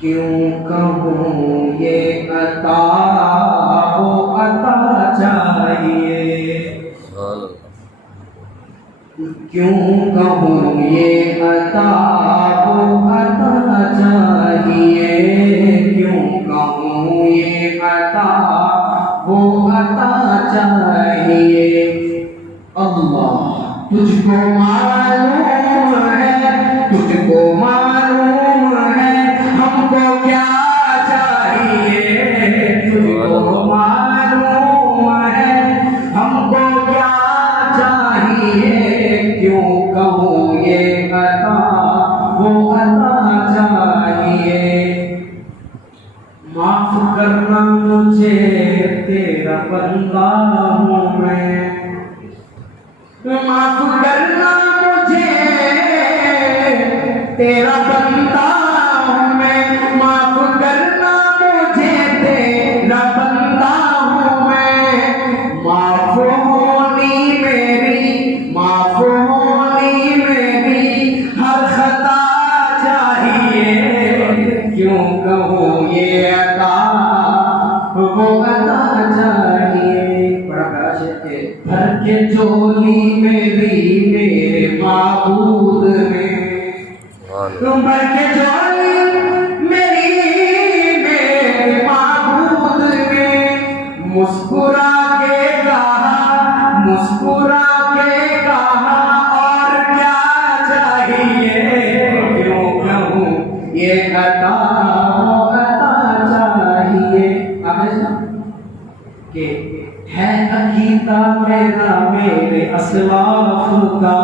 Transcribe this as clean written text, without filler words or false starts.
کیوں کہوں یہ عطا وہ عطا چاہیے، کیوں کہوں یہ عطا وہ عطا چاہیے، کیوں کہوں یہ عطا وہ عطا چاہیے۔ اللہ تجھ کو معلوم ہے، تجھ کو معلوم ہے ہم کو کیا چاہیے، تجھ کو معلوم ہے ہم کو کیا چاہیے، کیوں کہوں یہ عطا وہ عطا چاہیے۔ معاف کرنا مجھے تیرا بندہ ہوں میں، معاف کرنا مجھے تیرا بندہ ہوں میں، معاف کرنا مجھے تیرا بندہ ہوں میں، معاف ہونی میری، معاف ہونی میری ہر خطا چاہیے، کیوں کہوں یہ عطا وہ عطا چاہیے۔ بڑا پیارا شعر ہے، بھر کے جھولی میری میرے معبود میں، بھر کے جھولی میری میرے معبود میں، مسکرا کے کہا، مسکرا کے کہا اور کیا چاہیے، کیوں کہوں یہ عطا وہ عطا چاہیے۔ کہ ہے عقیدہ میرا میرے اسلاف کا،